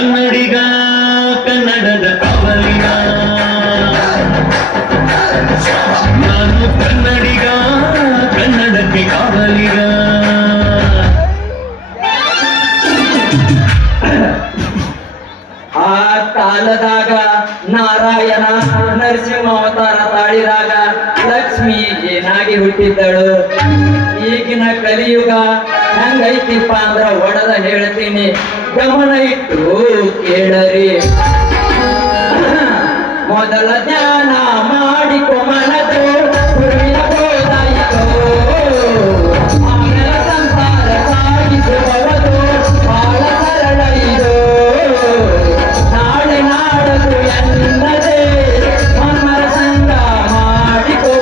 ಕನ್ನಡಿಗ ಕನ್ನಡದ ಕಾವಲಿಗ ನಾನು ಕನ್ನಡಿಗ ಕನ್ನಡಕ್ಕೆ ಕಾವಲಿಗ ಆ ಕಾಲದಾಗ ನಾರಾಯಣ ನರಸಿಂಹ ಅವತಾರ ತಾಳಿದಾಗ ಲಕ್ಷ್ಮಿ ಏನಾಗಿ ಹುಟ್ಟಿದ್ದಳು. ಈಗಿನ ಕಲಿಯುಗ ಹೆಂಗೈತಿಪ್ಪ ಅಂದ್ರ ಒಡದ ಹೇಳ್ತೀನಿ, ಗಮನ ಇಟ್ಟು ಕೇಳರಿ. ಮೊದಲ ಧ್ಯಾನ ಮಾಡಿಕೊ ಮನದು ಗುರುವಿನ ಬೋಧಾಯಿತು, ಆಮೇಲೆ ಸಂಸಾರ ಸಾಗಿಸುವವದು ಬಹಳ ಸರಳ ಇದು. ನಾಳೆ ನಾಡದು ಎನ್ನದೆ ಮನ್ಮರ ಸಂಗ ಮಾಡಿಕೋ,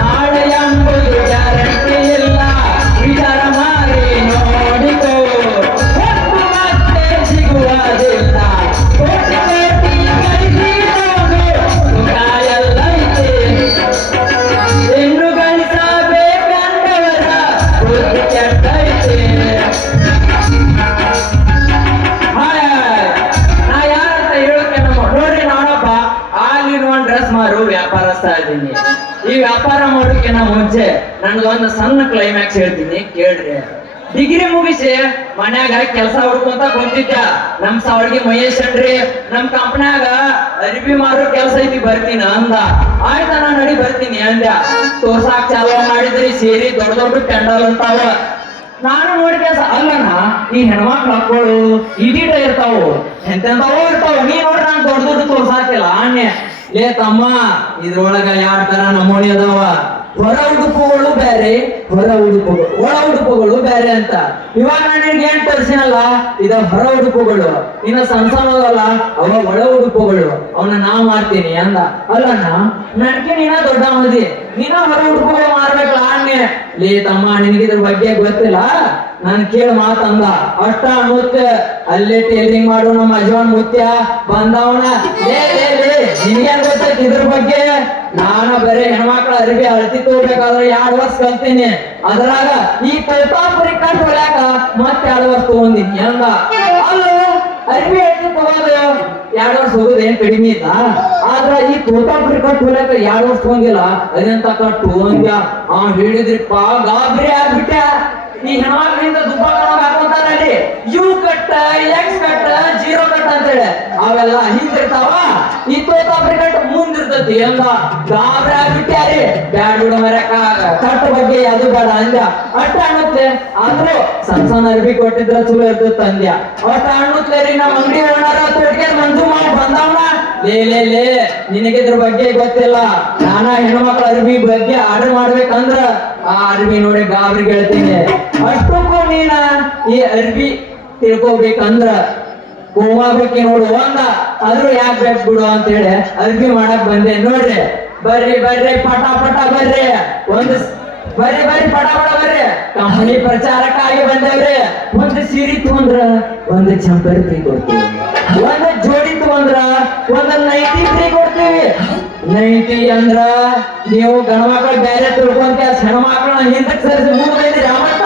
ನಾಳೆ ಎಂಬುದು ಗ್ಯಾರಂಟಿ ಇಲ್ಲ, ವಿಚಾರ ಮಾಡಿ ನೋಡಿಕೋ. ಮತ್ತೆ ಸಿಗುವುದಿಲ್ಲ ಕೋಟಿ ಕೋಟಿ ಗಳಿಸಿದವನು ಸುಖ ಎಲ್ಲ ಐತೆ. ಹೆಣ್ಣು ಗಳಿಸಬೇಕಂದವರ ಬುದ್ಧಿ ಕೆಟ್ಟೈತೆ. ನಾ ಯಾರಂತ ಹೇಳೋಕೆ ನೋಡ್ರಿ, ನಾನೊಬ್ಬ ಆಗಿನ ಒಂದು ಡ್ರೆಸ್ ಮಾರು ವ್ಯಾಪಾರಸ್ಥ ಇದ್ದೀನಿ. ಈ ವ್ಯಾಪಾರ ಮಾಡೋಕ್ಕಿಂತ ಮುಂಚೆ ನನ್ಗೊಂದು ಸಣ್ಣ ಕ್ಲೈಮ್ಯಾಕ್ಸ್ ಹೇಳ್ತೀನಿ ಕೇಳ್ರಿ. ಡಿಗ್ರಿ ಮುಗಿಸಿ ಮನ್ಯಾಗ ಕೆಲಸ ಹುಡ್ಕೊಂತ ಕುಂತಿದ್ದ. ನಮ್ ಸಾವಳ್ಗಿ ಮಹೇಶ್ ಅನ್ರಿ ನಮ್ ಕಂಪ್ನ್ಯಾಗ ಅರಿಬಿ ಮಾರೋ ಕೆಲಸ ಐತಿ ಬರ್ತೀನಿ ಅಂದ. ಆಯ್ತಾ ನಾ ನಡಿ ಬರ್ತೀನಿ ಅಂದ್ಯ. ತೋರ್ಸಾಕ್ ಚಾಲೂ ಮಾಡಿದ್ರಿ ಸೇರಿ ದೊಡ್ಡ ದೊಡ್ಡ ಪೆಂಡಲ್ ಅಂತಾವ. ನಾನು ನೋಡಿ ಕೆಲಸ ಅಲ್ಲಣ್ಣ, ಈ ಹೆಣ್ಮಕ್ಳು ಹಾಕೊಳ್ಳು ಇದೀಟ ಇರ್ತಾವು, ಎಂತೆಂತಾವೋ ಇರ್ತಾವ. ನೀ ನೋಡ್ರಿ ನಾನು ದೊಡ್ಡ ದೊಡ್ಡ ತೋರ್ಸಾಕಿಲ್ಲ ಆಣ್ಣೆ. ಲೇ ತಮ್ಮ, ಇದ್ರೊಳಗ ಯಾವ ತರ ನಮೂನಿ ಅದಾವ. ಹೊರ ಉಡುಪುಗಳು ಬೇರೆ, ಒಳ ಉಡುಪುಗಳು ಬೇರೆ ಅಂತ. ಇವಾಗ ನನಗೆ ಏನ್ ತೋರಿಸಿನಲ್ಲ, ಇದ ಹೊರ ಉಡುಪುಗಳು. ಇನ್ನ ಸಂಸಾರವಲ್ಲ ಅವ ಒಳ ಉಡುಪುಗಳು. ಅವನ್ನ ನಾ ಮಾಡ್ತೀನಿ ಅಂದ. ಅಲ್ಲಣ್ಣ, ನನ್ಗೆ ನೀನ ದೊಡ್ಡ ಮದಿ, ನೀನ ಹೊರ ಉಡುಪುಗಳು ಮಾರ್ಬೇಕಲ್ಲ ಅಣ್ಣೆ. ಲೇ ತಮ್ಮ, ನಿನಗಿದ್ರ ಬಗ್ಗೆ ಗೊತ್ತಿಲ್ಲ, ನನ್ ಕೇಳ ಮಾತಂದ. ಅಷ್ಟ ಮುತ್ತ ಅಲ್ಲೇ ಟೇಲರಿಂಗ್ ಮಾಡು ನಮ್ಮ ಅಜವಾನ್ ಮುತ್ಯ ಬಂದವನ. ಲೇ ಲೇ ಲೇ ನಿನ್ಗೇನ್ ಗೊತ್ತೈತಿ ಇದ್ರ ಬಗ್ಗೆ? ನಾನು ಬರೀ ಹೆಣ್ಮಕ್ಳ ಅರಿವಿ ಅಳತಿ ತಗೋಬೇಕಾದ್ರೆ 2 ವರ್ಷ ಕಲ್ತೀನಿ. ಅದ್ರಾಗ ಈ ಕಲ್ಪಾಪುರಿ ಕಟ್ ಹೊಳ್ಯಾಕ ಮತ್ತೆ 2 ವರ್ಷ ತಗೊಂಡಿನಿ ಅಂದ. ಅಲ್ಲ ಅರಿವಿ ಅಳತಿ ತಗೋದು 2 ವರ್ಷ ಹೋಗೋದು ಏನ್ ಕಡಿಮೆ ಇಲ್ಲ. ಆದ್ರ ಈ ತೋತಾಪುರಿ ಕಟ್ ಹೊಳ್ಯಾಕ 2 ವರ್ಷ ತಗೊಂಡಿಲ್ಲ. ಅದಂತ ಕಟ್ಟು ಅಂದ್ಯ. ಹೇಳಿದ್ರಿಪ್ಪ ಗಾಬರಿ ಆಗ್ಬಿಟ್ಟ. ಈ ಹೆಣ್ಮಕ್ಳಿಂದ ದುಬ್ಬ ಹಾಕೋತಾರಲ್ಲಿ ಯು ಕಟ್ಟ, ಎಕ್ಸ್ ಕಟ್ಟ, 0 ಕಟ್ಟ ಅಂತೇಳಿ ಅವೆಲ್ಲ ಹಿಂದಿರ್ತಾವ. ಈ ತೋತಾಪುರಿ ಕಟ್ ಮುಂದಿರ್ತತಿ ಅಂದ. ಗಾಬರಿ ಆಗ್ಬಿಟ್ಟಾರಿ. ಬ್ಯಾಡ್ ಬಿಡ ಮರ್ಯಾಕ ಕಟ್ ಬಗ್ಗೆ ಅದು ಬೇಡ ಅಂದ್ಯ. ಅಷ್ಟ ಅನ್ನುತ್ತೆ. ಆದ್ರೂ ಸಣ್ಣ ಅರ್ಬಿ ಕೊಟ್ಟಿದ್ರ ಚಲೋ ಇರ್ತದ ಅಂದ್ಯ. ಅಷ್ಟ ಅನ್ನುತ್ತಲೇ ರೀ ನಮ್ಮ ಅಂಗಡಿ ಓನರ ತೋಟಿಗೆ ಮಂಜು ಮಾಡಿ ಬಂದವನ. ಲೇ ಲೇ ಲೇ ನಿನಗೆ ಇದ್ರ ಬಗ್ಗೆ ಗೊತ್ತಿಲ್ಲ. ನಾನ ಹೆಣ್ಮಕ್ಳ ಅರ್ಬಿ ಬಗ್ಗೆ ಆರ್ಡರ್ ಮಾಡ್ಬೇಕಂದ್ರ ಆ ಅರ್ಬಿ ನೋಡಿ ಗಾಬರಿ ಹೇಳ್ತೀನಿ. ಅಷ್ಟಕ್ಕೂ ನೀನ ಈ ಅರ್ಬಿ ತಿಳ್ಕೊಬೇಕಂದ್ರ ಗೋವಾ ಬಗ್ಗೆ ನೋಡು ಅಂದ. ಆದ್ರೂ ಯಾಕೆ ಬೇಕು ಬಿಡು ಅಂತ ಹೇಳಿ ಅರ್ಬಿ ಮಾಡಕ್ ಬಂದೆ. ನೋಡ್ರಿ ಬರ್ರಿ ಬರ್ರಿ ಪಟ ಪಟ ಬರ್ರಿ, ಬರ್ರಿ ಬರ್ರಿ ಪಟ ಪಟ ಬರ್ರಿ. ಕಂಪನಿ ಪ್ರಚಾರಕ್ಕಾಗಿ ಬಂದವ್ರಿ. ಒಂದು ಸೀರೆ ತಗೊಂಡ್ರ ಒಂದು ಚಂಪರಿ ಫ್ರೀ ಕೊಡ್ತೀವಿ, ಒಂದು ಜೋಡಿ ತಗೊಂಡ್ರ ಒಂದು ನೈಟಿ ಫ್ರೀ ಕೊಡ್ತೀವಿ. ನೈಟಿ ಅಂದ್ರ ನೀವು ಗಣಮಕ್ಳು ಬೇರೆ ತಿಳ್ಕೊಂತ ಹೆಣ್ಮಕ್ಳನ್ನ ಹಿಂದಕ್ಕೆ ಸರಿಸಿ ಮುಂದೈದ್ರಿ. ಮತ್ತ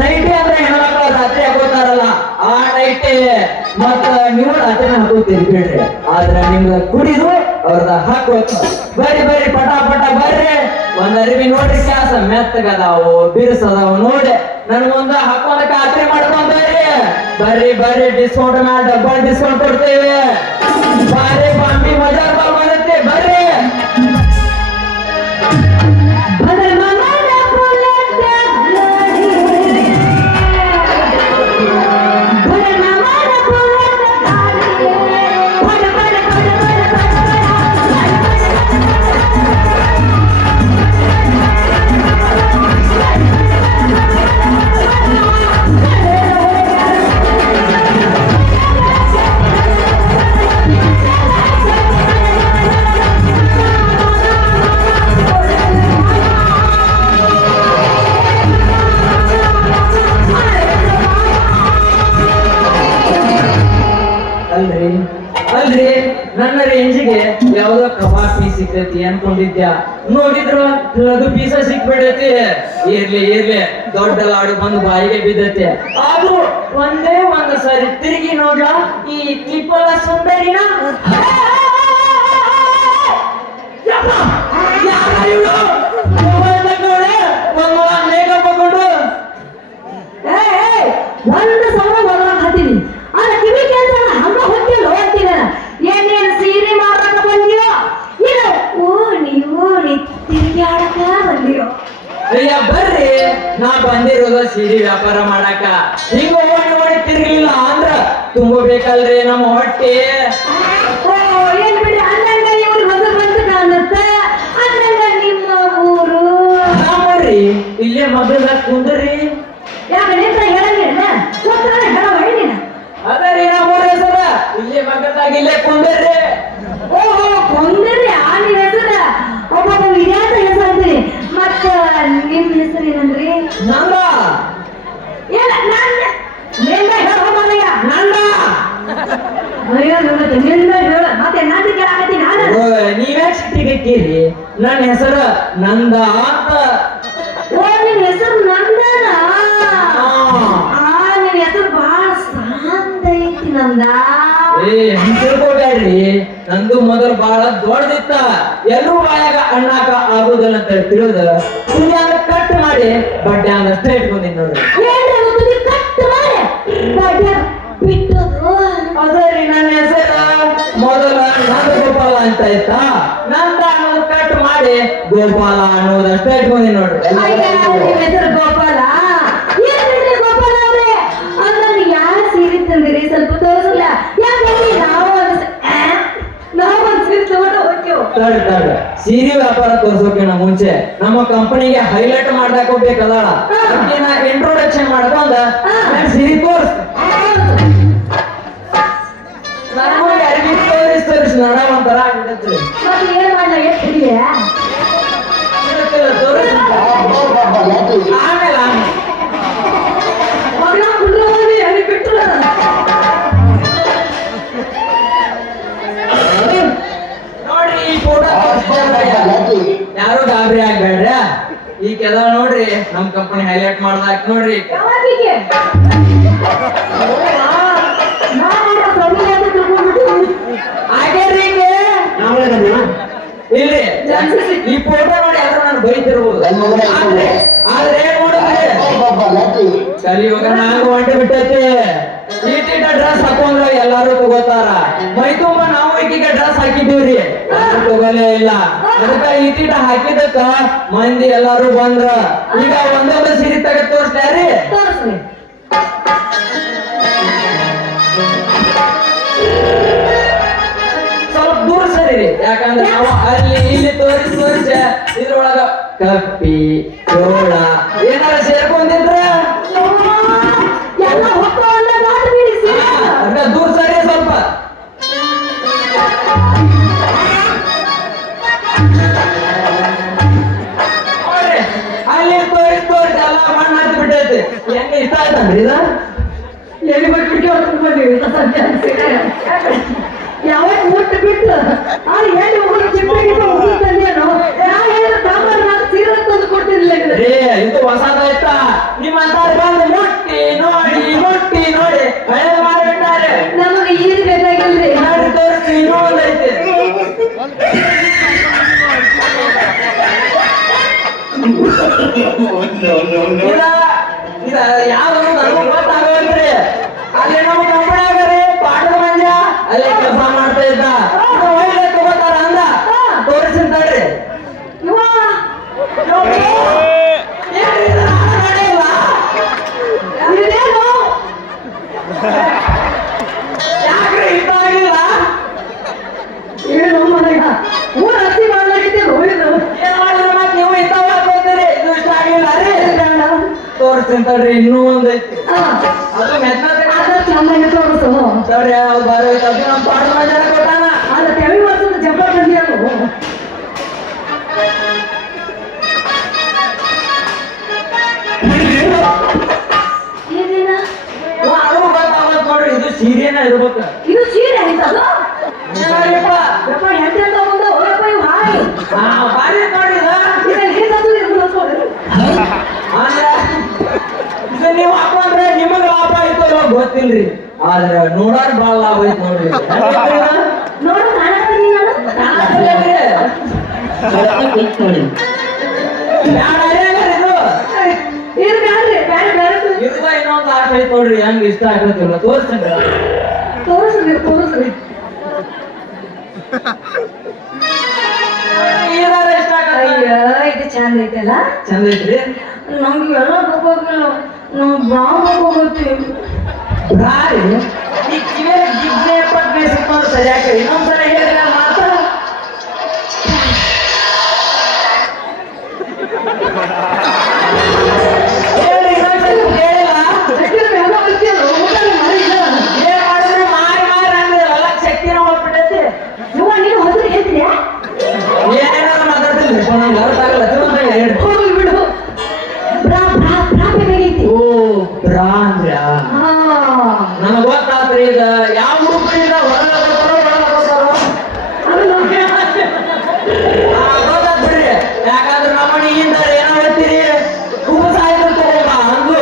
ನೈಟಿ ಅಂದ್ರೆ ಹೆಣ್ಮಕ್ಳು ರಾತ್ರಿ ಹಾಕೋತಾರಲ್ಲ ಆ ನೈಟಿ. ಮತ್ತ ನೀವು ರಾತ್ರಿ ಹಾಕೋತೀರಿ ಬಿಡ್ರಿ, ಆದ್ರ ನಿಮ್ಗ ಕುಡಿದು ಅವ್ರದ ಹಾಕೋತ. ಬರ್ರಿ ಬರ್ರಿ ಪಟ ಪಟ ಬರ್ರಿ. ಒಂದ್ ಅರಿವಿ ನೋಡ್ರಿ ಕ್ಯಾಸ ಮೆತ್ತಗದಾವು ಬಿರ್ಸದಾವು ನೋಡಿ ನನ್ಗೊಂದು ಹಾಕೊಂಡ ಖಾತ್ರಿ ಮಾಡ್ಕೊಂಡ್ರಿ. ಬರ್ರಿ ಬರ್ರಿ ಡಿಸ್ಕೌಂಟ್ ಮ್ಯಾಲ ಡಬ್ಬಲ್ ಡಿಸ್ಕೌಂಟ್ ಕೊಡ್ತೇವೆ. ಬಾರಿ ಬಾಂಬಿ ಮಜಾ ಬರುತ್ತೆ ಬರ್ರಿ. ಅಲ್ರಿ ನನ್ನ ರೇಂಜಿಗೆ ಯಾವ್ದೋ ಕಬಾಬ್ ಪೀಸ್ ಸಿಗ್ತೈತಿ ಅನ್ಕೊಂಡಿದ್ಯಾ. ನೋಡಿದ್ರು ಅದು ಪೀಸ ಸಿಕ್ಬಿಡೈತಿ. ಇರ್ಲಿ ಇರ್ಲಿ, ದೊಡ್ಡ ಲಾಡು ಬಂದು ಬಾಯಿಗೆ ಬಿದ್ದೈತಿ. ಅದು ಒಂದೇ ಒಂದು ಸರಿ ತಿರುಗಿ ನೋಡ್ಲ ಈ ತ್ರಿಪುರ ಸುಂದರಿನ. ಮೇಕಪ್ ಹಾಕೊಂಡು ಒಂದು ಸಲ ಹಾಕ್ತೀನಿ ಆದ್ರೆ ಕಿವಿ ಕೆಲಸ ಹಂಗ ಹೊತ್ತಿಲ್ಲ ಹೋಗ್ತೀನ. ಏನೇನು ಸೀರೆ ಮಾರಾಟ ಬಂದಿಯೋ ಇಲ್ಲ ಓಣಿ ತಿರುಗಾಡಕ ಬಂದಿಯೋ? ಅಯ್ಯ ಬರ್ರಿ, ನಾ ಬಂದಿರೋದ ಸೀರೆ ವ್ಯಾಪಾರ ಮಾಡಾಕ. ಹಿಂಗ ಓಡಿ ತಿರ್ಗಿಲ್ಲ ಅಂದ್ರ ತುಂಬಬೇಕಲ್ರಿ ನಮ್ಮ ಹೊಟ್ಟೆ. ಓ ಏನ್ ಬಿಡಿ, ಅಂದಂಗ ಇವ್ರು ಹೊಸ ಬಂತು ಕಾಣುತ್ತ. ಅಂದಂಗ ನಿಮ್ಮ ಊರು ಬರ್ರಿ ಇಲ್ಲೇ ಮಗದ ಕುಂದ್ರಿ. ಯಾಕೆ ನಿಂತ ಹೇಳಂಗಿಲ್ಲ ಕೂತ್ರೆ ಹೇಳಬೇಡಿ ನೀನು. ಅದರಿ ನಮ್ಮ ಊರ ಹೆಸರ ಇಲ್ಲೇ ಮಗದಾಗ ಇಲ್ಲೇ ಕುಂದ್ರಿ. ಓಹೋ ಕೊಂದ್ರಿ ಆ ನಿನ್ ಹೆಸರ ಒಬ್ಬೊಬ್ಬ ವಿದ್ಯಾರ್ಥ ಹೆಸರು ಅಂತೀರಿ. ಮತ್ತ ನಿಮ್ ಹೆಸರು ಏನಂದ್ರಿ? ನಂದ ಏನ ನನ್ನ ನಿಂದ ಹೇಳೋದಯ್ಯ ನಂದ. ಅಯ್ಯೋ ನೋಡತ್ತೆ ನಿಂದ ಹೇಳ ಮತ್ತೆ ನಾನು ಕೇಳಾಕತ್ತಿ ನಾನು. ನೀವೇ ಸಿಟ್ಟಿಗೆಕ್ಕಿರಿ, ನನ್ನ ಹೆಸರ ನಂದ ಅಂತ. ಓ ನಿನ್ ಹೆಸರು ನಂದನ? ಆ ನಿನ್ ಹೆಸರು ಬಹಳ ಶಾಂತ ಐತಿ ನಂದ. ಏ ತಿಳ್ಕೊಬ್ಯಾಡ್ರಿ, ನಂದು ಮೊದಲು ಬಹಳ ದೊಡ್ಡದಿತ್ತ. ಎಲ್ಲರೂ ಬಾಯಾಗ ಅಣ್ಣಾಕ ಆಗುದಿಲ್ಲ ಅಂತ ತಿಳಿದ ತುದಿಯಾಗ ಕಟ್ ಮಾಡಿ ಬಡ್ಡೆ ಅಂದಷ್ಟೇ ಇಟ್ಕೊಂಡಿ ನೋಡ್ರಿ. ಏನ್ರಿ ತುದಿ ಕಟ್ ಮಾಡಿ ಬಡ್ಡೆ ಬಿಟ್ಟದು? ಅದರಿ ನನ್ನ ಹೆಸರ ಮೊದಲ ನಂದ ಗೋಪಾಲ ಅಂತ ಆಯ್ತಾ, ನಂದ ಅನ್ನೋದು ಕಟ್ ಮಾಡಿ ಗೋಪಾಲ ಅನ್ನೋದಷ್ಟೇ ಇಟ್ಕೊಂಡಿ ನೋಡ್ರಿ. ಅಯ್ಯ ನಿಮ್ ಹೆಸರು ಗೋಪಾಲ? ಏನ್ರಿ ಗೋಪಾಲ ಅವ್ರೆ, ಅಂದ್ರೆ ಯಾರ ಸೀರೆ ತಂದಿರಿ ಸ್ವಲ್ಪ ತೋರಿಸಲ್ಲ? ಯಾಕಂದ್ರೆ ನಾವು ಒಂದು ಸೀರೆ ತಗೊಂಡು ಹೋಗ್ತೇವೆ. ತಡ್ ಸೀರೆ ವ್ಯಾಪಾರ ತೋರ್ಸೋಕಿನ ಮುಂಚೆ ನಮ್ಮ ಕಂಪನಿಗೆ ಹೈಲೈಟ್ ಮಾಡ್ದಾಕ ಹೋಗ್ಬೇಕಲ್ಲ. ಅದಕ್ಕೆ ನಾ ಇಂಟ್ರೊಡಕ್ಷನ್ ಮಾಡ್ಕೊಂಡ ಸೀರೆ ತೋರ್ಸ್ ನನಗೆ ಅರ್ಬಿ ತೋರಿಸ್ ನಡ ಒಂಥರ ಆಗ್ಬಿಟ್ಟೈತ್ರಿ. ಮತ್ತೆ ಏನ್ ಮಾಡ್ಲ ಎಷ್ಟಿದೆಯ ಆಮೇಲೆ ಮಗನ ಕುಂಡ್ರ ಹೋಗಿ ಅಲ್ಲಿ ಬಿಟ್ಟು ನೋಡ್ರಿ ಈ ಫೋಟೋ ಯಾರು ಗಾಬರಿ ಆಗ್ಬೇಡ್ರ. ಈ ಕೆಲ ನೋಡ್ರಿ ನಮ್ ಕಂಪನಿ ಹೈಲೈಟ್ ಮಾಡ್ದಾಕ ನೋಡ್ರಿ. ಯಾವಾಗಿಗೆ ಹಾಗೇರಿ ಇಲ್ರಿ, ಈ ಫೋಟೋ ನೋಡಿ ಆದ್ರೂ ನಾನು ಬೈತಿರ್ಬೋದು. ಆದ್ರೆ ಏನ್ ನೋಡಿದ್ರಿ ಕಲಿಯುಗ ನಾನು ಹೊಂಟೆ ಬಿಟ್ಟೈತಿ. ಈಟಿಟ ಡ್ರೆಸ್ ಹಾಕೊಂಡ್ರ ಎಲ್ಲಾರು ತಗೋತಾರ. ಮೈ ತುಂಬ ನಾವು ಈಕಿಗೆ ಡ್ರೆಸ್ ಹಾಕಿದ್ದೀವ್ರಿ, ತಗೋಲೇ ಇಲ್ಲ. ಅದಕ್ಕ ಈಟಿಟ ಹಾಕಿದಕ್ಕ ಮಂದಿ ಎಲ್ಲಾರು ಬಂದ್ರ. ಈಗ ಒಂದೊಂದು ಸೀರೆ ತೆಗೆದು ತೋರಿಸ್ತಾರಿ. ತೋರಿಸ್ರಿ. ಸ್ವಲ್ಪ ದೂರ ಸರಿ, ಯಾಕಂದ್ರೆ ನಾವು ಅಲ್ಲಿ ಇಲ್ಲಿ ತೋರಿಸಿ ಇದ್ರೊಳಗ ಕಪ್ಪಿ ಜೋಳ ಏನಾರ ಸೇರ್ಕೊಂಡಿದ್ರ ಎಲ್ಲ ಹೊತ್ತವನ್ನ ನೋಡ್ಬಿಡಿ ಸೀರೆ. ಅದಕ್ಕ ದೂರ ಸರಿ ಸ್ವಲ್ಪ. ನೋಡ್ರಿ, ಅಲ್ಲಿ ತೋರಿಸಿ ಎಲ್ಲ ಮಣ್ಣು ಹತ್ತಿ ಬಿಟ್ಟೈತಿ. ಹೆಂಗ ಇಷ್ಟ ಆಯ್ತನ್ರಿ ಇದ? ಎಲ್ಲಿ ಬಿಟ್ಬಿಟ್ಟು ಹೊತ್ತು ಬಂದಿವಿ ಯಾವಾಗ ಊಟ ಬಿಟ್ಟು ಆ ಎಲ್ಲಿ ಹೋಗಿ ಚಿಪ್ಪಿಗಿಟ್ಟು ಹೋಗಿ ತಂದೇನು? ನಾ ಹೇಳಿದ ಸಾಂಬಾರು ನಾನು ಸೀರೆ ತಂದು ಕೊಡ್ತಿರ್ಲಿಲ್ಲ. ಏ ಇದು ಹೊಸದಾಯ್ತಾ? ನಿಮ್ಮಂತಾರು ಬಂದು ಮುಟ್ಟಿ ನೋಡಿ ಮಳೆ ಮಾಡಿಬಿಟ್ಟಾರೆ. ನಮಗೆ ಈರು ಬೇಕಾಗಿಲ್ರಿ. ನೋಡಿ ತೋರಿಸಿ ಇನ್ನೂ ಒಂದೈತೆ. ಇದ ಯಾವ್ದು ನನಗೂ ಗೊತ್ತಾಗಲ್ರಿ. ಅಲ್ಲಿ ನಮ್ಮ ಕಂಪನಿಯಾಗರಿ ಪಾಠದ ಮಂಜ ಅಲ್ಲೇ ಕೆಲಸ ಮಾಡ್ತಾ ಇದ್ದ. ಇದು ಒಳ್ಳೆ ತಗೋತಾರ ಅಂದ ತೋರಿಸಿ ತಡ್ರಿ. ಇವ ಏನ್ರಿ ಇದು ನಾನು ಮಾಡಿಲ್ಲ? ಇದೇನು ಯಾಕ್ರಿ ಇಷ್ಟ ಆಗಿಲ್ಲ? ಏನು ಮನೆಗ ಊರ ಹತ್ತಿ ಮಾಡ್ಲಾಗಿದ್ದೆ ಹೋಯ್ದು ಏನ್ ಮಾಡಿದ್ರು ಮತ್ತೆ ನೀವು ಇಂಥ ಹೋಗ್ತೀರಿ? ಇದು ಇಷ್ಟ ಆಗಿಲ್ಲ ರೀ. ತೋರಿಸ್ತೀನಿ ತಡ್ರಿ, ಇನ್ನೂ ಒಂದೈತಿ. ಅದು ಮೆತ್ತಗೆ ಅದ ಚೆನ್ನಾಗಿ ತೋರಿಸು. ಸರಿ ಅದು ಬರೋಯ್ತು. ಅದು ನಮ್ಮ ಪಾಠದ ಮಂಜ ಕೊಟ್ಟಾನ. ಅದ ತೆವಿ ವರ್ಷದ ಜಬ್ಬ ಬಂದಿಯಲ್ಲ ಏನೇನ ಅದು ಗೊತ್ತಾಗತ್ ನೋಡ್ರಿ, ಇದು ಸೀರೆನ ಇರ್ಬೇಕು. ಇದು ಸೀರೆ ಆಯ್ತದು ನೋಡ್ರಿಪ್ಪ, ಯಪ್ಪ ಎಂಟೆಂತ ಬಂದ ಹೋಯಪ್ಪ ಇವು ಹಾಯ್ ಭಾರಿ ನೋಡಿ ಇದು. ಅಂದ್ರ ಇದು ನೀವ್ ಹಾಕೊಂಡ್ರೆ ನಿಮಗ ಲಾಭ ಆಯ್ತು ಇಲ್ಲೋ ಗೊತ್ತಿಲ್ರಿ ಆದ್ರ ನೋಡಾರ್ ಬಾಳ ಲಾಭ ಐತ್ ನೋಡ್ರಿ ನೋಡು ಕಾಣತ್ತೀನಿ ನಾನು ಕಾಣತ್ತಿಲ್ಲರಿ? ಬ್ಯಾಡ ಅರ್ಯಾಗರ ಇದು ಇದು ಬ್ಯಾಡ್ರಿ ಬ್ಯಾರೆ ಬ್ಯಾರೆ ಇರುವ ಇನ್ನೊಂದು ಆಟ ಐತ್ ನೋಡ್ರಿ ಹೆಂಗ್ ಇಷ್ಟ ಆಗ್ತಿಲ್ಲ ತೋರ್ಸಂಗ ತೋರಿಸ್ರಿ ಏನಾರ ಇಷ್ಟ ಆಗಲ್ಲ ಅಯ್ಯೋ ಇದು ಚಂದ ಐತಲ್ಲ ಚಂದ ಐತ್ರಿ ನಮ್ಗೆ ಎಲ್ಲ ಬೇಕಾಗಿಲ್ಲ ನಮ್ಗೆ ಬಾಳ ಬೇಕಾಗೈತಿ ಬ್ರಾರಿ ಈ ಕಿವಿಯ ಗಿಡ್ಡೆ ಪಟ್ನೆ ಸಿಕ್ಕೊಂಡು ಸರಿಯಾಗಿ ಇನ್ನೊಂದ್ಸಲ ಹೇಳಿದ್ರೆ ಮಾತ್ರ ಹೇಳಿ ಇನ್ನೊಂದ್ಸಲ ಹೇಳಿಲ್ಲ ಎಲ್ಲ ಬರ್ತೀಯಲ್ಲ ಊಟನೇ ಮಾಡಿಲ್ಲ ಏನ್ ಮಾಡಿದ್ರೆ ಮಾರಿ ಅಂದ್ರೆ ಎಲ್ಲ ಶಕ್ತಿನ ಹೋಗ್ಬಿಟ್ಟೈತಿ ಇವ ನೀನು ಹೊಸದು ಹೇಳ್ತೀಯಾ ಏನೇನಾದ್ರು ಮಾತಾಡ್ತಿಲ್ಲ ನಂಗೆ ಅರ್ಥ ಆಗಲ್ಲ ತಿಳ್ಕೊಂಡ್ರೆ ಹೇಳಿ ಹೋಗಿ ಬಿಡು ಬ್ರಾ ಬ್ರಾ ಬ್ರಾ ಬೇಕಾಗೈತಿ ಓ ಬ್ರಾ ಅಂದ್ರ ಹಾ ನನಗೆ ಗೊತ್ತಾತ್ರಿ ಈಗ ಯಾವ ಹುಡುಗರಿಂದ ಹೊರಗೆ ಗೊತ್ತಾರೋ ಅದು ನೋಡಿ ಗೊತ್ತಾತ್ ಬಿಡ್ರಿ ಯಾಕಂದ್ರೆ ನಮ್ಮನಿ ಇಂದ ಏನೋ ಹೇಳ್ತೀರಿ ಕುಬಸ ಆಯ್ತು ತಗೊಂಬ ಅಂದು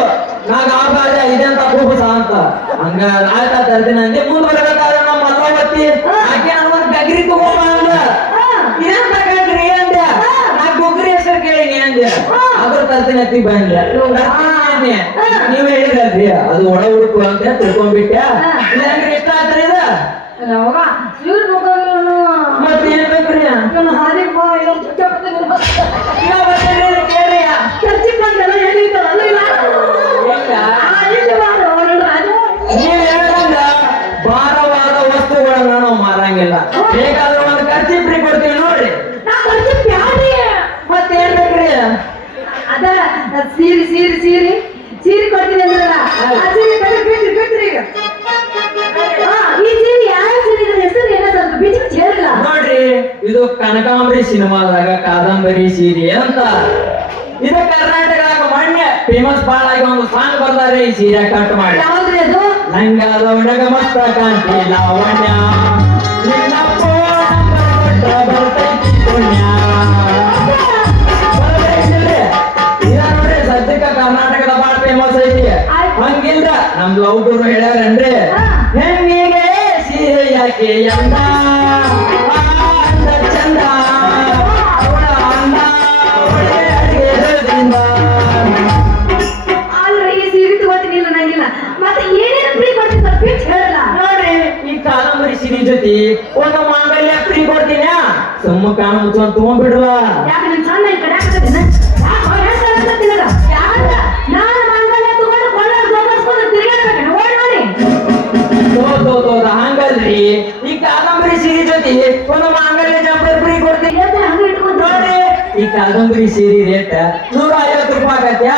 ನಾಗ ಆಗಾದ ಇದೆಂತ ಕುಬಸ ಅಂತ ಹಂಗ ಆಯ್ತಾ ತರ್ತೀನಿ ಅಂದೆ ಮುಂದ್ ಬರಬೇಕಾದ್ರೆ ನಮ್ಮ ಮದ್ವತ್ತಿ ಆಕೆ ನನ್ಗೊಂದು ಗಗ್ರಿ ತಗೊಂಬ ಅಂದ ಇದೇಂತ ಗಗ್ರಿ ಅಂದೆ ನಾ ಗುಗ್ರಿ ಹೆಸರು ಕೇಳಿನಿ ಅಂದೆ ಅದ್ರ ತರ್ತೀನಿ ಅತ್ತಿ ಬಂದೆ ನೀವ್ ಹೇಳಿದ್ರಲ್ರಿ ಅದು ಒಳ ಹುಡುಕು ಅಂತ ತಿಳ್ಕೊಂಡ್ಬಿಟ್ಟೆ ಇಲ್ಲಾಂದ್ರೆ ಇಷ್ಟ ಆತ್ರಿ ಇದು ಅವಾಗ ಇವ್ರು ಬೇಕಾಗಿಲ್ಲ ಮತ್ತೆ ಏನ್ ಬೇಕ್ರಿ ನನ್ನ ಹಾದಿ ಬಾ ಇಲ್ಲ ಚುಚ್ಚಪತ್ತೆ ಇವಾಗ ಬಂದಿರಿ ಕೇಳ್ರಿ ಚರ್ಚಿ ಬಂದೆಲ್ಲ ಹೇಳಿದ್ದಲ್ಲ ಅದು ಇಲ್ಲ ಇಲ್ಲಿ ಬಾರೋ ಅದು ನೀವ್ ಹೇಳಂಗ ಭಾರವಾದ ವಸ್ತುಗಳನ್ನ ನಾವು ಮಾರಂಗಿಲ್ಲ ಬೇಕಾದ್ರೆ ಒಂದು ಖರ್ಚಿ ಫ್ರೀ ಕೊಡ್ತೀವಿ ನೋಡ್ರಿ ನಾ ಖರ್ಚು ಬ್ಯಾಡ್ರಿ ಮತ್ತೆ ಏನ್ ಬೇಕ್ರಿ ಅದ ಸೀರೆ ಕೊಡ್ತೀನಿ ಅಂದ್ರಲ್ಲ ಆ ಸೀರೆ ಬೇಕ್ರಿ ಈಗ ಈ ಸೀರೆ ಯಾವ ಸೀರೆ ಹೆಸರು ಏನೋ ಸ್ವಲ್ಪ ಬೀಚ್ ಸೇರಿಲ್ಲ ನೋಡ್ರಿ ಇದು ಕನಕಾಂಬರಿ ಸಿನಿಮಾದಾಗ ಕಾದಂಬರಿ ಸೀರೆ ಅಂತ ಇದು ಕರ್ನಾಟಕದಾಗ ಮೊನ್ನೆ ಫೇಮಸ್ ಬಾಳ ಆಗಿ ಒಂದು ಸಾಂಗ್ ಬರ್ತಾರೆ ಈ ಸೀರೆ ಕಟ್ ಮಾಡಿ ಯಾವ್ದ್ರಿ ಅದು ನಂಗಾದ ಒಣಗ ಮಸ್ತ ಕಾಂತಿ ಲಾವಣ್ಯ ನಿನ್ನ ಫೋನ್ ನಂಬರ್ ಬರ್ತೈತಿ ಪುಣ್ಯ ಬರಬೇಕಿಲ್ರಿ ಇದ ನೋಡ್ರಿ ಸದ್ಯಕ್ಕ ಕರ್ನಾಟಕದ ಬಾಳ ಫೇಮಸ್ ಐತಿ ಹಂಗಿಲ್ರ ನಮ್ ಲೌಡೂರು ಹೇಳ್ಯಾರನ್ರಿ ಹೆಣ್ಣಿಗೆ ಸೀರೆ ಯಾಕೆ ಅಂದ ಅಂದ ಚಂದ ಅವಳ ಅಂದ ಅವಳೇ ಅಡಿಗೆದ್ರಿಂದ ಅಲ್ರಿ ಈ ಸೀರೆ ತಗೋತೀನಿ ಇಲ್ಲ ನಂಗಿಲ್ಲ ಮತ್ತೆ ಏನೇನು ಫ್ರೀ ಕೊಡ್ತೀನಿ ಸ್ವಲ್ಪ ಬೀಚ್ ಹೇಳಲ್ಲ ನೋಡ್ರಿ ಈ ಕಾದಂಬರಿ ಸೀರೆ ಜೊತೆ ಒಂದು ಮಾಂಗಲ್ಯ ಫ್ರೀ ಕೊಡ್ತೀನಿ ಸುಮ್ಮ ಕಾಣ ಮುಚ್ಚೊಂದು ತಗೊಂಡ್ಬಿಡ್ರಲ್ಲ ಯಾಕೆ ನಿಮ್ ಸಣ್ಣ ಈ ಕಡೆ ಹಾಕತ್ತೀನಿ ಯಾರ ನಾನು ಮಂಗಲ್ಯ ತಗೊಂಡು ಕೊಳ್ಳ ಜೋಡಿಸ್ಕೊಂಡು ತಿರುಗಾಡ್ಬೇಕು ನೋಡಿ ಹಂಗಲ್ರಿ ಈ ಕಾದಂಬರಿ ಸೀರೆ ಜೊತೆ ಒಂದು ಮಾಂಗಲ್ಯ ಜಂಪರ್ ಫ್ರೀ ಕೊಡ್ತೀನಿ ಹಂಗ ಇಟ್ಕೊಂಡು ನೋಡ್ರಿ ಈ ಕಾದಂಬರಿ ಸೀರೆ ರೇಟ್ 150 ರೂಪಾಯಿ ಆಗತ್ಯಾ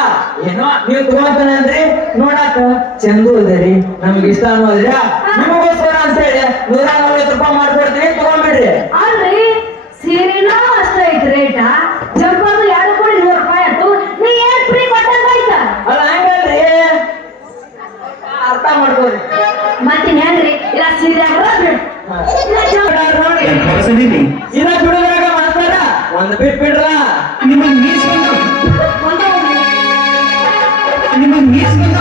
ಏನೋ ನೀವು ತಗೊಂತಾನೆ ಅಂದ್ರಿ ನೋಡಾಕ ಚಂದು ಅದರಿ ನಮ್ಗೆ ಇಷ್ಟ ಅನ್ನೋದ್ರಿ ನಿಮಗೋಸ್ಕರ ಅಂತ ಹೇಳಿ 140 ರೂಪಾಯಿ ಮಾಡ್ಕೊಡ್ತೀವಿ ತಗೊಂಡ್ಬಿಡ್ರಿ ಅಲ್ರಿ ಸೀರೆನೂ ಅಷ್ಟ ಐತಿ ರೇಟ ಜಂಪರ್ 2 ಕೋಟಿ 100 ರೂಪಾಯಿ ಆಯ್ತು ನೀ ಏನ್ ಫ್ರೀ ಕೊಟ್ಟಂಗ ಆಯ್ತಾ ಅಲ್ಲ ಹಂಗಲ್ರಿ ಅರ್ಥ ಮಾಡ್ಕೋರಿ ಮತ್ತೆ ಹೆಂಗ್ರಿ ಇಲ್ಲ ಸೀರೆ ನೋಡಿ ಹೊಸದಿನಿ ಇದ ಬಿಡುವಾಗ ಮಾತಾಡ ಒಂದು ಬಿಟ್ಬಿಡ್ರ ನಿಮಗೆ ಮೀಸ್ ಬಂದ ನಿಮಗೆ ಮೀಸ್ ಬಂದ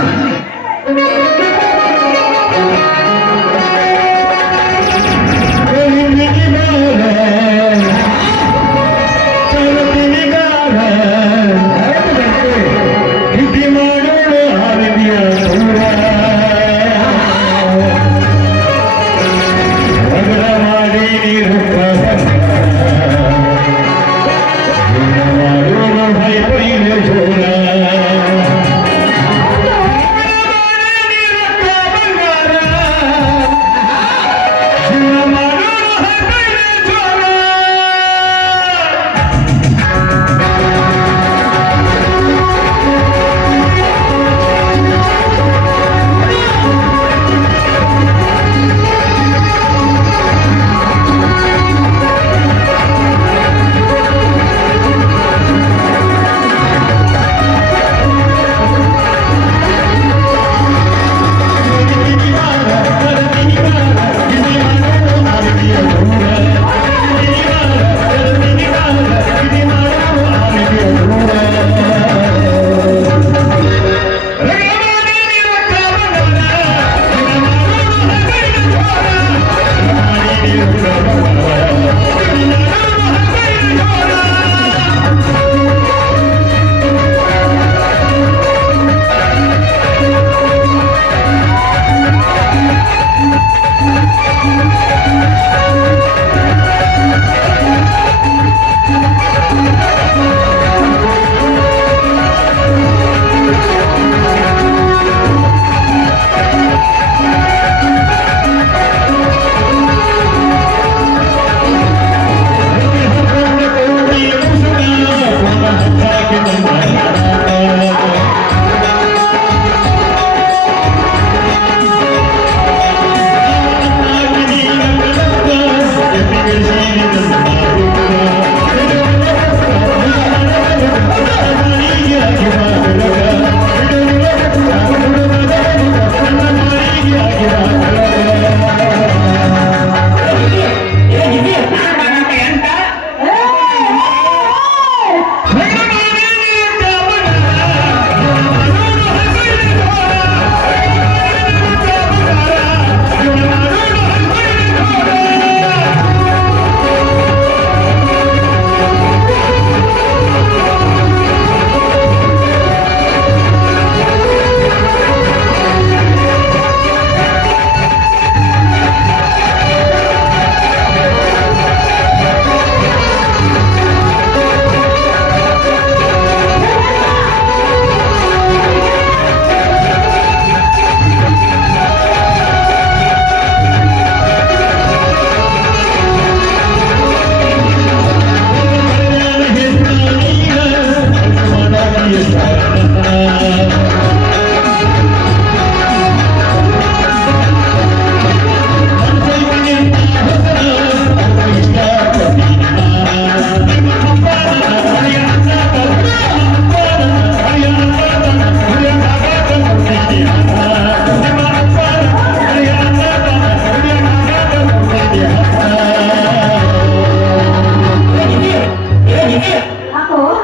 Ako?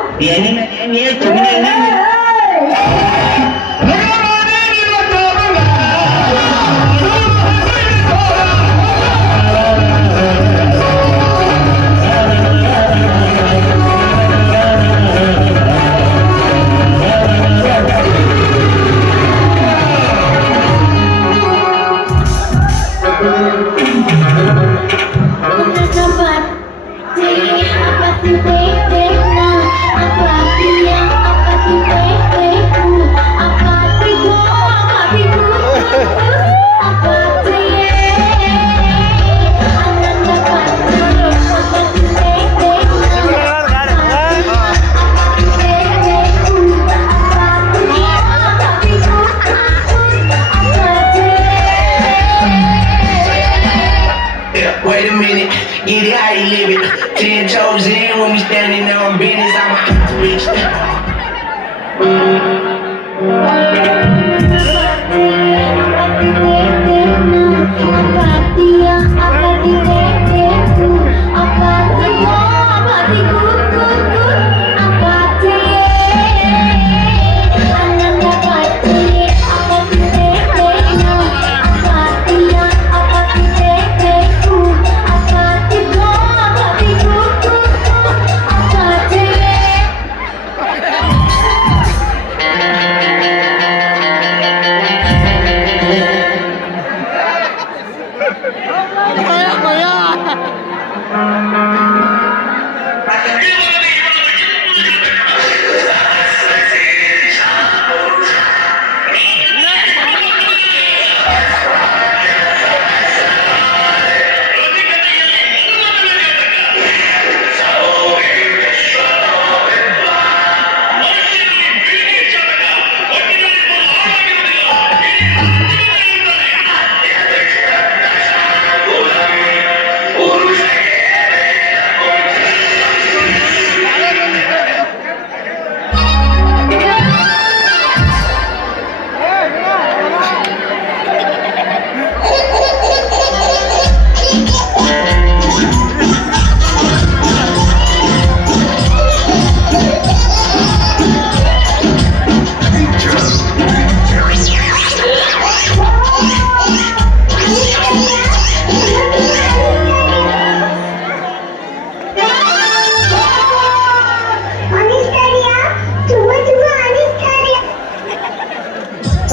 Wait a minute, get it how you live it. 10 toes in when we standing there on business. I'm a bitch.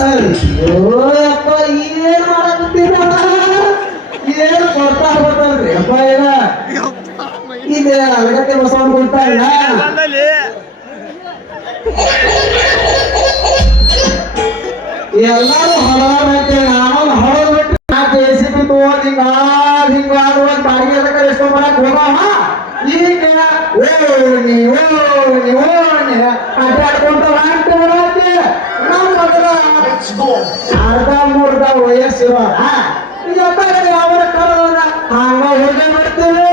ಅಯ್ಯೋ ಅಪ್ಪ ಏನ್ ಮಾಡಕತ್ತೀರಣ್ಣ ಏನು ಗೊತ್ತಾಗ್ಬೇಕಲ್ರಿ ಅಪ್ಪ ಏನ ಇದೆ ಅಲಗತ್ತೆ ಬಸವಣ್ಣ ಕೊಡ್ತಾ ಇಲ್ಲ ಎಲ್ಲಾರು ಹೊರಗೆ ನಾನು ಹೊರಬಿಟ್ಟು JCB ತಗೊಂಡ್ ಹಿಂಗ ಬಾಡಿಗೆ ಎಲ್ಲ ಕಳಿಸ್ಕೊಂಡ್ ಬರಕ್ ಹೋಗವ ಈಗ ಓಣಿ ಅಡ್ಡಾಡ್ಕೊಂತ ಹೊಂಟೆ ನಮ್ಮ ಮಗಳ ಅರ್ಧ ಮೂರ್ಧ ವಯಸ್ಸಿರುವ ಅವರ ಕರೋದ ಹಂಗ ಹೋಗಿ ಬಿಡ್ತೀವಿ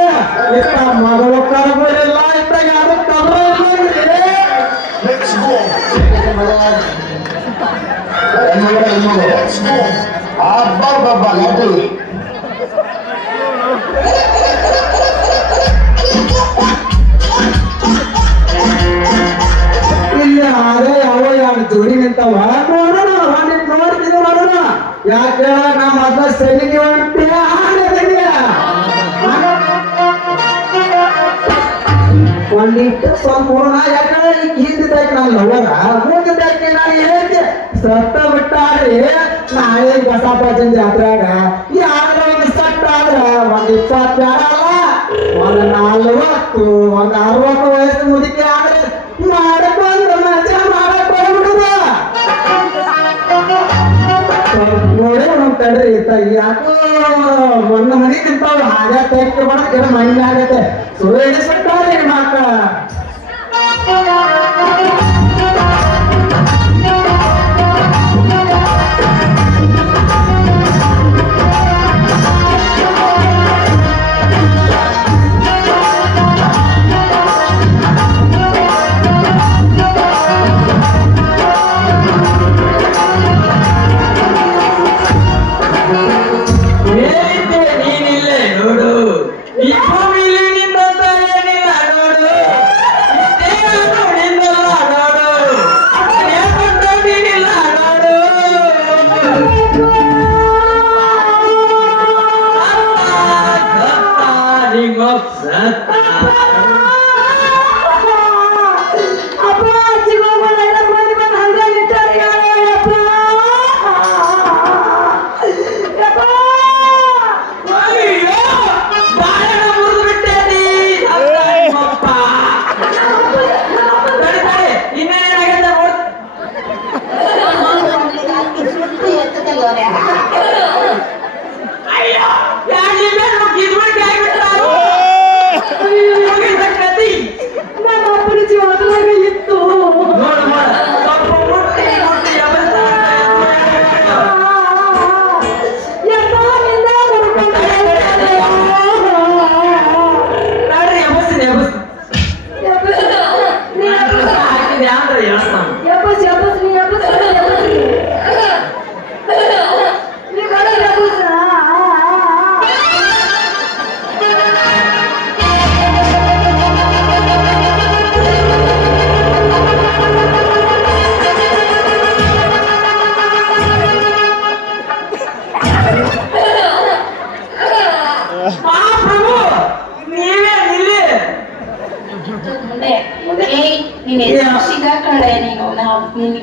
ಇತ್ತ ಮಗಳು ಕರ್ಬೋದಿಲ್ಲ ಇತ್ತ ಯಾರು ಇಲ್ಲಿ ಅದೇ ಯಾವ ಎರಡು ಜೋಡಿ ನಿಂತಾವ ನೋಡೋಣ ನೋಡ್ತಿದ್ವಿ ನೋಡೋಣ ಯಾಕೆ ನಮ್ಮ ಮೊದಲ ಸೆಲಿಗೆ ಹೊಂಟೆ ಒಂದಿಟ್ಟು ಸ್ವಲ್ಪ ನೋಡೋಣ ಯಾಕಂದ್ರೆ ಈಗ ಹಿಂದಿದ್ದಾಕೆ ನಾನು ಲವರ ಮುಂದಿದ್ದಾಕೆ ನಾನು ಹೇಳಿದ್ದೆ ಸತ್ತ ಬಿಟ್ಟಾಡ್ರಿ ನಾಳೆ ಬಸಪ್ಪನ ಜಾತ್ರೆಯಾಗ ಯಾರೋ ಒಂದು ಸಟ್ಟ ಆದ್ರ ಒಂದ್ 20 ಅಲ್ಲ ಒಂದು 40 ಒಂದು 60 ವಯಸ್ಸು ಮುದುಕಿ ಆದ್ರೆ ಮಾಡಕೊಂಡು ಮಜಾ ಮಾಡಕ್ ಹೋಗ್ಬಿಡುದ ನೋಡಿ ನಮ್ ತಡ್ರಿ ಯಾಕೋ ಒಂದು ಮನೆ ನಿಂತಾವ್ ಹಾಗೆ ತೆಕ್ಕೆ ಬಡ ಮಣ್ಣಿ ಆಗತ್ತೆ ಸುಳ್ಳು ಎಣಿಸ್ಬಿಟ್ಟಾರೆ ಮಕ್ಕಳ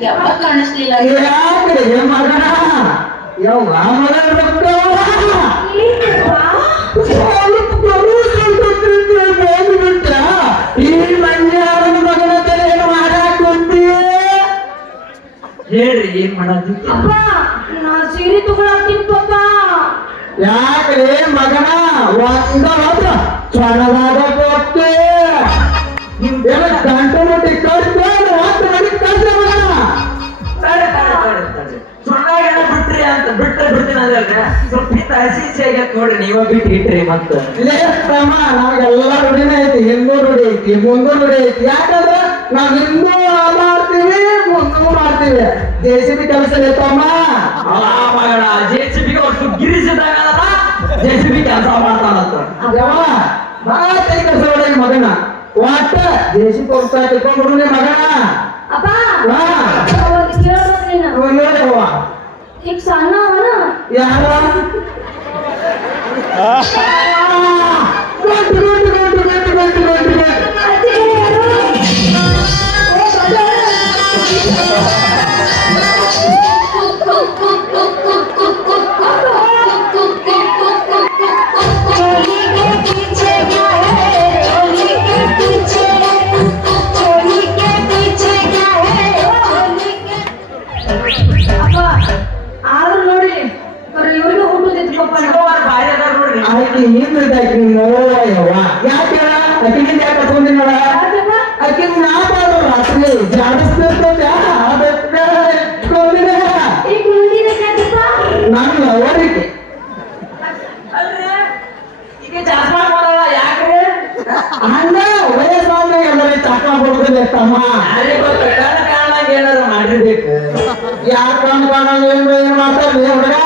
ನಿಮಗೆ ಹಬ್ಬ ಕಾಣಿಸ್ಲಿಲ್ಲ ಯಾಕ್ರಿ ಮಗನ ಯಾವ ಮಗನ ರೊಕ್ಕವ ಈ ಮಂಜಾರನ ಮಗನ ತರ ಏನು ಮಾಡಾಕ್ ಕುಂತೀಯ ಹೇಳ್ರಿ ಏನ್ ಮಾಡತ್ತಿದ್ದೆ ಅಪ್ಪ ನಾ ಸೀರೆ ತಗೊಳಕ್ತೀನಿ ಪಪ್ಪ ಯಾಕ್ರಿ ಮಗನ ಒಂದ ಮಾತ್ರ ಸ್ವರ್ಣದಾಗ ಕೊಟ್ಟೆ ನಿಮ್ದೆಲ್ಲ ಗಂಟು ಮುಟ್ಟಿ ಕಟ್ಕೊಂಡು ಮಾತ್ರ ಮಾಡಿ ಕಳ್ಸ ಮಗನ ಸುಳ್ಳಾಗೆಲ್ಲ ಬಿಟ್ರಿ ಅಂತ ಬಿಡ್ತೀನಿ ಅಂದ್ರೆ ಸ್ವಲ್ಪ ಹಿತ ಹಸಿ ಆಗೈತ್ ನೋಡ್ರಿ ನೀವ ಬಿಟ್ಟು ಇಟ್ರಿ ಮತ್ತ ಇಲ್ಲೇ ತಮ್ಮ ನಮ್ಗೆಲ್ಲ ರೂಢಿನೇ ಐತಿ ಹಿಂದೂ ರೂಢಿ ಐತಿ ಮುಂದೂ ರೂಢಿ ಐತಿ ಯಾಕಂದ್ರೆ ನಾವ್ ಹಿಂದೂ ಮಾಡ್ತೀವಿ ಮುಂದೂ ಮಾಡ್ತೀವಿ JCB ಕೆಲಸ ಐತಮ್ಮ ಮಗಳ JCB ಅವ್ರು ಗಿರಿಸಿದಾಗ JCB ಕೆಲಸ ಮಾಡ್ತಾನಂತ ಯಾವ ಬಾ ಕೈ ಕೆಲಸ ನೋಡಿ ಮಗನ ಒಟ್ಟ JCB ಹೋಗ್ತಾ ಇಟ್ಕೊಂಡ್ರು ಮಗನ ಅಪ್ಪ ಹಾ ಒಂದು ಕೇಳ್ಬೇಕು ನೀನು ಹೇಳವ್ವ ಈಗ ಸಣ್ಣ ಅವನ ಯಾರ ಗಂಟು ಗಂಟು ಗಂಟು ಗಂಟು ಗಂಟು ಗಂಟು ಗಂಟು ಆದ್ರೂ ನೋಡಿ ಇವ್ರಿಗೂ ಹುಟ್ಟುದಿತ್ತು ಪಪ್ಪ ಬಾಯಿ ಅದಾರ ನೋಡ್ರಿ ಆಕಿ ಹಿಂದಿದ್ದಾಕಿ ನೋಯವ್ವ ಯಾಕೆ ಅಕ್ಕಿನಿಂದ ಯಾಕೆ ಕರ್ಕೊಂಡಿನವ ಯಾಕಪ್ಪ ಅಕ್ಕಿ ನಾಪಾಡು ರಾತ್ರಿ ಜಾಡಿಸ್ತಿರ್ತದ ಅದಕ್ಕೆ ಇಟ್ಕೊಂಡಿನ ಈಗ ಮುಂದಿನ ಯಾಕಪ್ಪ ನನ್ನ ಅವರಿಗೆ ಅಲ್ರಿ ಈಗ ಚಸ್ಮಾ ಕೊಡಲ್ಲ ಯಾಕ್ರಿ ಅಣ್ಣ ವಯಸ್ಸಾದ ಎಲ್ಲರೂ ಚಾಕ ಕೊಡುದಿಲ್ಲ ತಮ್ಮ ಯಾರಿಗೆ ಗೊತ್ತ ಕಣ್ಣ ಕಾಣಂಗ ಏನಾದ್ರು ಮಾಡಿರ್ಬೇಕು ಯಾರ ಕಾಣ ಏನ್ ಮಾಡ್ತಾರೆ ಹುಡುಗ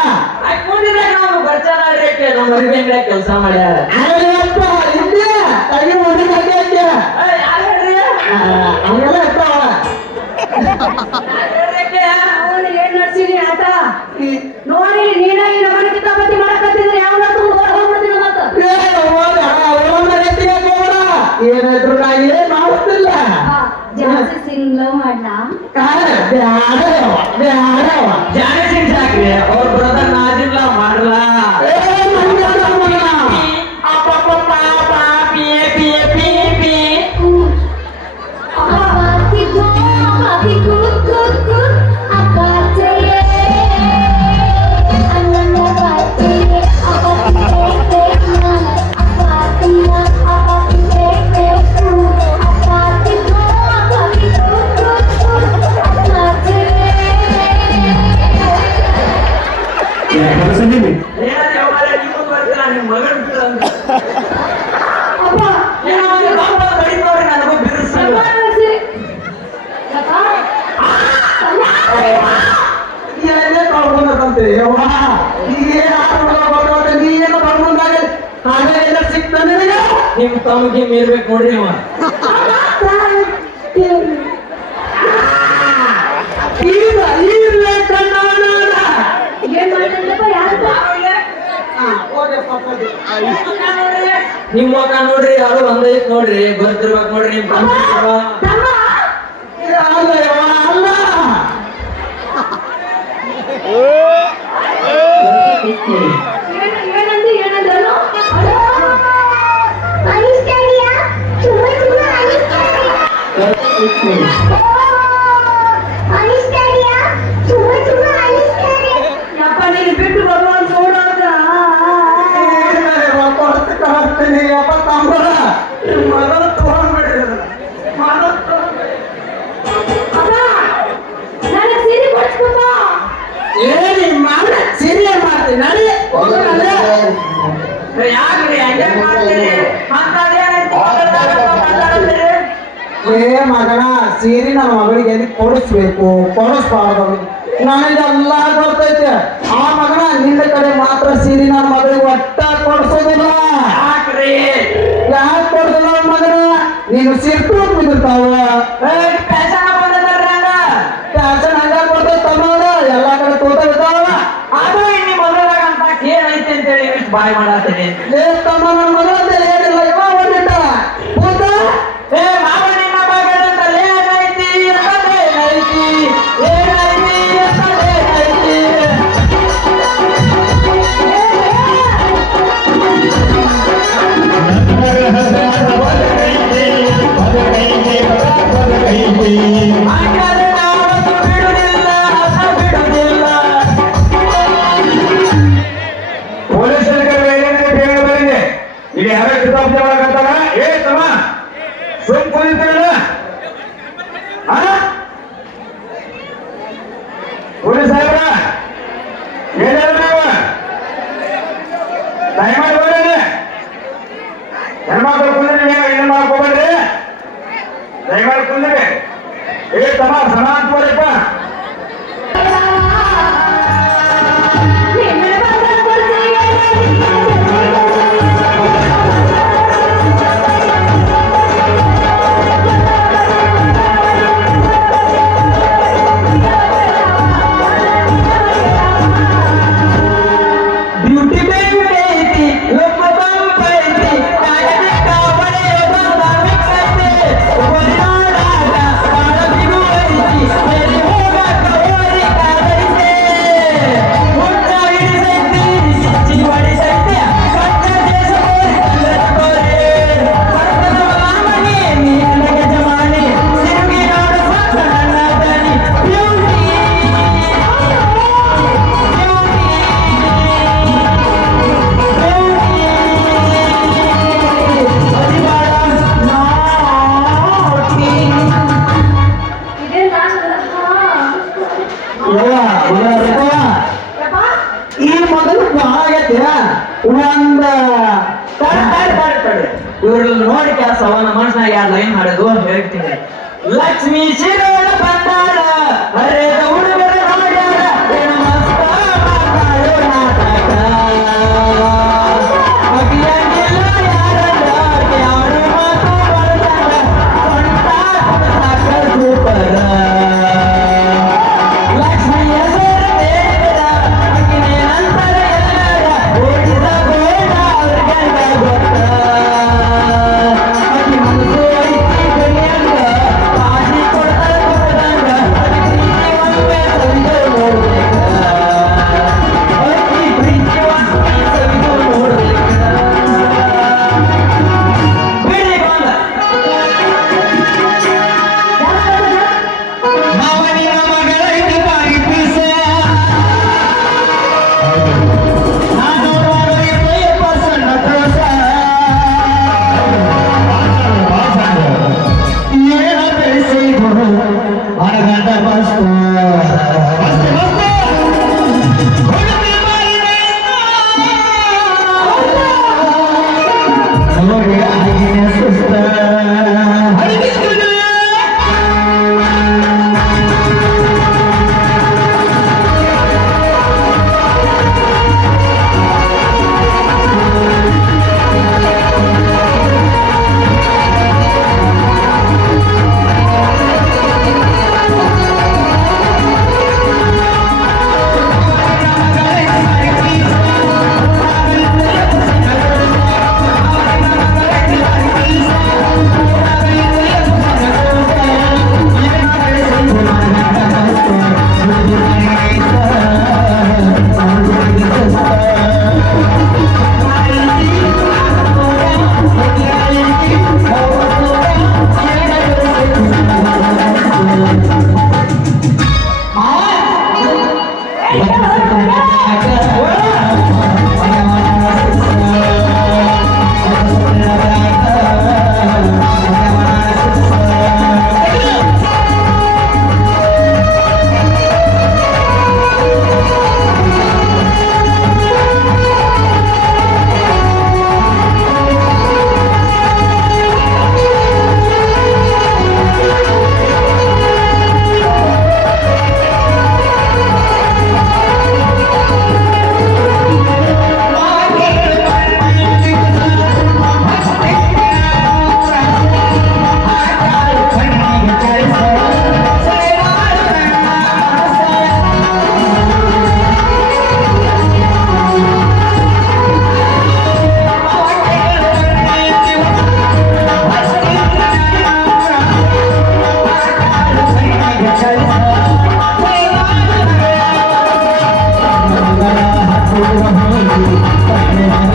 ಹಾಕೊಂಡಿದ್ರೆ ನಾವು ಬರ್ಚಾನಾಡ್ರಿ ನಮ್ಮ ಮರಿಗೆ ಅಂಗಡಿಯಾಗ ಕೆಲಸ ಮಾಡ್ಯಾರ ಅಯ್ಯಪ್ಪ ಹಿಂದೆ ತಗಿ ಹುಡುಗ ಹಾಕಿ ಯಾರು ಹೇಳ್ರಿ ಹಂಗೆಲ್ಲ ಇರ್ತಾವ ಅವನು ಏನ್ ನಡ್ಸಿರಿ ಆಟ ನೋಡಿ ನೀನಾಗಿ ನಮ್ಮನೆ ಕಿತಾಪತಿ ಮಾಡಕತ್ತಿದ್ರೆ ಯಾವ ಹೋಗ್ಬಿಡ್ತೀನಿ ಮತ್ತ ಏನಾದ್ರು ನಾ ಏನ್ ಮಾಡುತ್ತಿಲ್ಲ ಜಾಸ್ತಿ ಸಿಂಗ್ ಲವ್ ಮಾಡ್ಲಾ ಬ್ಯಾಡವ ಜಾನಿ ಸಿಂಗ್ ಸಾಕ್ರಿ ಅವ್ರ ಬ್ರದರ್ ನಾಜಿಲ್ಲ ಮಾಡಲ್ಲ ನಿಮ್ ಮಗನ್ ನನಗೂ ಬಿರುಸಲ್ಲ ಏನೇ ತಗೊಂಡಂತೆ ಯವ್ವ ನೀನೇನು ತಗೊಂಡಾಗ ಹಾಗೆ ಎಲ್ಲ ಸಿಕ್ತ ನಿನಗೆ ನಿಮ್ ತಮ್ಗೆ ಮೀರ್ಬೇಕು ನೋಡ್ರಿ ಅವ ಈಗ ಈಗಲೇ ಕಣ್ಣಾಡ ಏನ್ ಮಾಡ್ತಿದ್ದಪ್ಪ ಯಾರಪ್ಪ ನಿಮ್ ಮುಖ ನೋಡ್ರಿ ಯಾರು ಒಂದೈತ್ ನೋಡ್ರಿ ಗೊತ್ತಿರ್ಬೇಕು ನೋಡ್ರಿ ನಿಮ್ ತಮ್ಮ ಅಲ್ಲ ಯವ್ವ ಅಲ್ಲ ಏನಂದ್ರೆ ಏನಂದ್ರನು ಯಪ್ಪ ನೀನು ಬಿಟ್ಟು ಬರುವ ನೋಡೋದ ಯಪ್ಪ ತಾಂಬರ ಮೊದಲು ತಗೊಂಡ್ಬಿಡಿದ್ರು ಅಪ್ಪ ನನಗೆ ಸೀರೆ ಕೊಡ್ಸ್ಕೊಪ್ಪ ಏನಿ ಮಾಡ ಸೀರಿಯಲ್ ಮಾಡ್ತೀನಿ ನಡಿ ಹೋಗೋಣಲ್ಲೇ ಯಾಕ್ರಿ ಹಂಗೆ ಮಾಡ್ತೀರಿ ಏ ಮಗನ ಸೀರೆ ನನ್ನ ಮಗಳಿಗೆ ಎದಕ್ಕೆ ಕೊಡಿಸ್ಬೇಕು ಕೊಡಿಸ್ಬಾರ್ದು ನನಗೆಲ್ಲ ಗೊತ್ತೈತೆ ಆ ಮಗನ ನಿನ್ನ ಕಡೆ ಮಾತ್ರ ಸೀರೆ ನನ್ನ ಮಗಳಿಗೆ ಒಟ್ಟ ಕೊಡಿಸೋದಿಲ್ಲ ಯಾಕ್ರಿ ಯಾಕೆ ಕೊಡ್ಸಲ್ಲ ಮಗನ ನೀನು ಸಿಟ್ಟು ಬಿದ್ದಿರ್ತಾವ ಫ್ಯಾಷನ್ ಬಂದದಾರ್ರಿ ಹಂಗ ಫ್ಯಾಷನ್ ಹಂಗ ಕೊಡ್ತೈತಮ್ಮ ಎಲ್ಲ ಕಡೆ ತೋಟ ಇರ್ತಾವ ಅದು ಇನ್ನಿ ಮೊದಲಾಗ ಅಂತ ಏನೈತೆ ಅಂತೇಳಿ ಇಷ್ಟು ಬಾಯ್ ಮಾಡತ್ತೀನಿ ಏ ತಮ್ಮ ನನ್ನ ಮಗಳ ಅಂತ ಏನಿಲ್ಲ ಇವ ಹೊಂದಿಟ್ಟ ಕೂತ ಏ ಮಾವ ನಿಮ್ಮ ಮಗಳಂತ ಏನೈತಿ ಏನೈತಿ ಏ ತಮ್ಮ ಸಮಾನ ತೋರಿಪ್ಪ ಬ್ಯೂಟಿ ಬ್ಯಾಂಕ್ ಐತಿ ಲೋಕ ಬಂಪ್ ಐತಿ ಕಾಗದ ಕಾವಡೆ ಬಂದ ಮಿಕ್ಕೈತಿ ಒರಿನಾಡಾಗ ಬಾಳ ಬಿಗು ಐತಿ ಎಲ್ಲಿ ಹೋಗಾಕ ಓರಿ ಕಾದೈತೆ ಹುಟ್ಟ ಹಿಡಿಸೈತಿ ಜೀವಡಿಸೈತಿ ಕಟ್ಟ ದೇಶ ಓರಿ ಕಲ್ಲಕೋರೆ ಪರ್ತದ ಮಾಮನಿ ನೀ ನನಗೆ ಜಮಾನಿ ತಿರುಗಿ ನೋಡು ಸತ್ತ ನನ್ನ ದನಿ ಬ್ಯೂಟಿ ಈ ಮೊದಲು ಆಗೈತೆ ಒಂದ ಇವ್ರನ್ನ ನೋಡಿ ಕೆಲಸ ಅವನ ಮನಸ್ಸಿನಾಗ ಯಾರು ಲೈನ್ ಮಾಡೋದು ಹೇಳ್ತೀನಿ. ಲಕ್ಷ್ಮೀ ಶಿರೋಳ ಬಂದಾಳ ಹರೇದ ಹುಡುಗರ ನೋಡ್ಯಾರ ಏನ ಮಸ್ತ ಮಾತಾಡೋ ನಾಟಕ ಅಭಿಯಂಗಿಲ್ಲ ಯಾರಂದ ಯಾರು ಮಾತು ಬರ್ತಾರ ಸೊಂಟ ಸಾಕರ್ ಸೂಪರ ಲಕ್ಷ್ಮಿ ಹೆಸರು ಬೇಡ ಅಕ್ಕಿನೇ ನಂತರ ಎಲ್ಲರ ಓಡಿದ ಗೋಡ ಅವ್ರಿಗೆಲ್ಲ ಗೊತ್ತ ಅಕ್ಕಿ ಮನಸ್ಸು ಐತಿ ಗಣಿಯಂಗ ಕಾಶಿ ಕೊಡ್ತಾರ ಕೊಟ್ಟದಂಗ ಅಕ್ಕಿ ಒಮ್ಮೆ ಸವಿದು ನೋಡ್ಬೇಕ ಅಕ್ಕಿ ಪ್ರೀತಿ ಒಮ್ಮೆ ಸವಿದು ನೋಡ್ಬೇಕ ಬಿಡಿ ಬಂದ ಮಾವನಿನ ಮಗಳೈತಿ ಬಾರಿ ಪೀಸ ನಾನು ಸಣ್ಣ ದೋಸ ಏನ ಬೆಳೆಸಿದ್ರು ಅರಗಂಟ ಮಸ್ತ ನೋಡಿ ಆಗಿನ ಸುಸ್ತ Thank you.